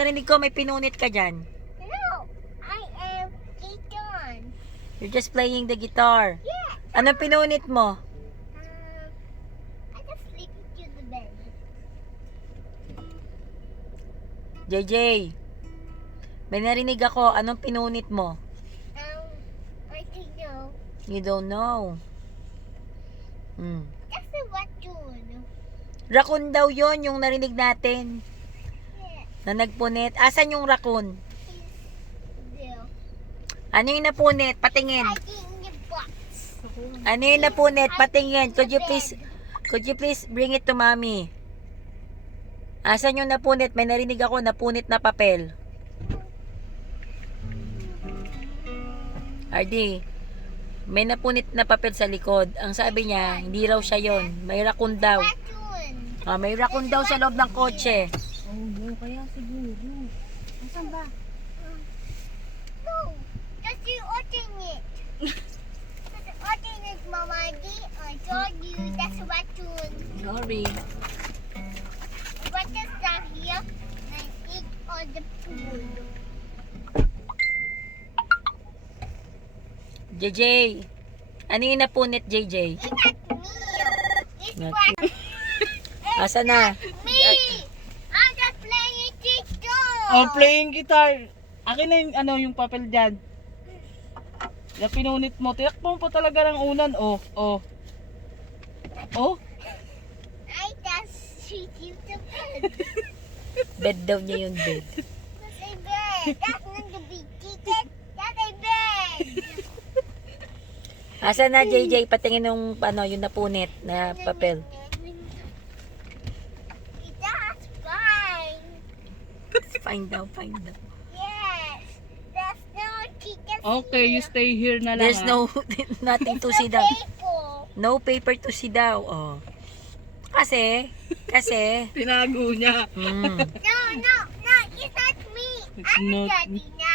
Narinig ko may pinunit ka dyan. No, I am guitar. You're just playing the guitar. Yeah. Anong pinunit mo? I just sleep to the bed. JJ, may narinig ako. Anong pinunit mo? I don't know. You don't know. That's a raccoon. Raccoon daw yon yung narinig natin. Yeah. Na nagpunit. Asan yung raccoon? He's there. Ano yung napunit? Patingin. I in the box. Ano yung napunit? Patingin. Could you please bring it to mommy? Asan yung napunit? May narinig ako, napunit na papel. Ardi, may napunit na papel sa likod. Ang sabi niya, hindi raw siya yon. May raccoon daw. Raccoon. May raccoon daw sa loob ng kotse. Oo, kaya siguro. Asan ba? No, just you open it. Just open it, Mama D. I told you that's a raccoon. Sorry. What is down here? And eat all the food. JJ, ano yung napunit, JJ? It's not me. It's Not what? Asa na? Me. I'm just playing TikTok. Oh, playing guitar. Akin na yung, yung papel dyan. Yung pinunit mo. Tinakpan pa talaga ng unan. Oh. I just treat you to bed. Bed daw niya yung bed. That's a bed. That's not to be cheated. That's a bed. Asa na, JJ? Patingin yung, yung napunit na papel. That's fine. Find daw. Yes. There's no cheated. Okay, you stay here na lang. There's nothing to see daw. Paper. No paper to see daw. Oh. Kasi, Tinago niya. No, it's not me. It's I'm not daddy now.